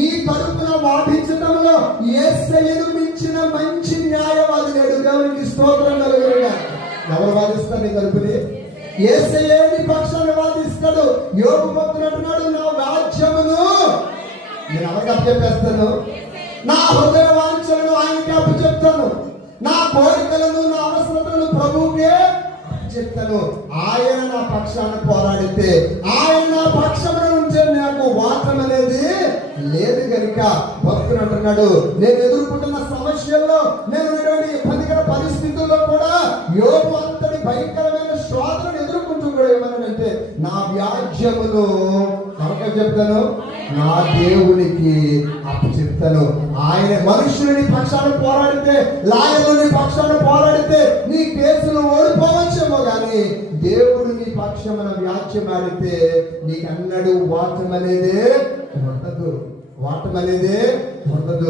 ఈ తరపున వాదించడంలో ఏసయ్యను మించిన మంచి న్యాయవాది లేడు. దేవునికి స్తోత్రం కలుగురుగా ఎవరు వాదిస్తారు నీ తరపుని ఏసయ్యని పక్షాన్ని వాదిస్తాడు. యోగు భక్తుడు అంటున్నాడు నా రాజ్యమును నేను ఎవరికి చెప్పేస్తాను? నా హృదయ వాంఛలను ఆయనకి అప్పచెప్తాను నా కోరికలను నా అవసరతలను ప్రభువుకే చెప్తాను. ఆయన నా పక్షాన్ని పోరాడితే ఆయన నా పక్షం లేదు గనుక భక్తుడు అంటున్నాడు నేను ఎదుర్కొంటున్న సమస్యల్లో నేను ఇబ్బందికర పరిస్థితుల్లో కూడా యోగు అంతటి భయంకరమైన శ్వాసను ఎదుర్కొంటున్నాడు కూడా ఏమన్నాడంటే నా వ్యాజ్యమును కనుక చెప్తాను? నా దేవునికి అప్పు చెప్తాను ఆయన మనుషులని పక్షాన్ని పోరాడితే లాయర్లని పక్షాన్ని పోరాడితే నీ కేసులు ఓడిపోవచ్చేమో కానీ దేవుడు నీ పక్షమున వ్యాఖ్యమాడితే నీకు అన్నడు వాటం అనేదే ఉండదు వాటం అనేది ఉండదు